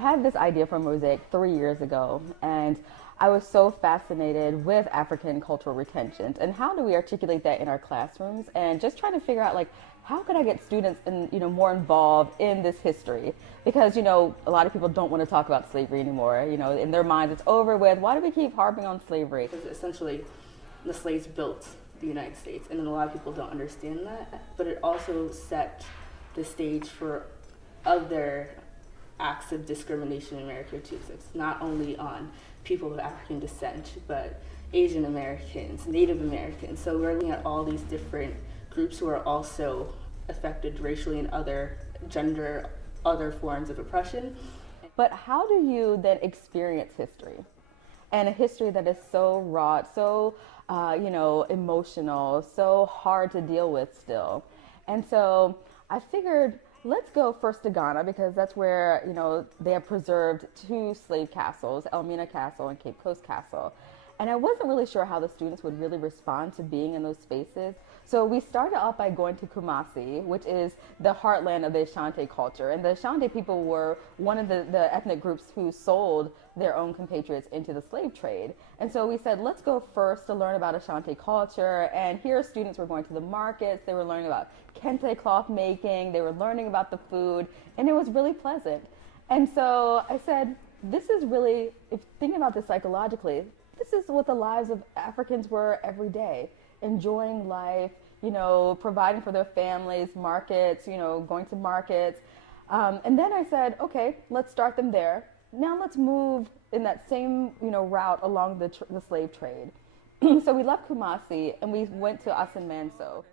I had this idea for Mosaic 3 years ago, and I was so fascinated with African cultural retention and how do we articulate that in our classrooms, and just trying to figure out, like, how could I get students more involved in this history, because a lot of people don't want to talk about slavery anymore. In their minds it's over with. Why do we keep harping on slavery? Because essentially the slaves built the United States, and a lot of people don't understand that, but it also set the stage for other acts of discrimination in America too. So it's not only on people of African descent, but Asian Americans, Native Americans. So we're looking at all these different groups who are also affected racially and other other forms of oppression. But how do you then experience history? And a history that is so wrought, so emotional, so hard to deal with still. And so I figured, let's go first to Ghana, because that's where they have preserved two slave castles, Elmina Castle and Cape Coast Castle. And I wasn't really sure how the students would really respond to being in those spaces. So we started off by going to Kumasi, which is the heartland of the Ashanti culture. And the Ashanti people were one of the ethnic groups who sold their own compatriots into the slave trade. And so we said, let's go first to learn about Ashanti culture. And here students were going to the markets. They were learning about kente cloth making. They were learning about the food. And it was really pleasant. And so I said, this is really, if thinking about this psychologically, this is what the lives of Africans were every day. Enjoying life, providing for their families, markets, going to markets. And then I said, okay, let's start them there. Now let's move in that same, route along the slave trade. So we left Kumasi and we went to Asan Manso.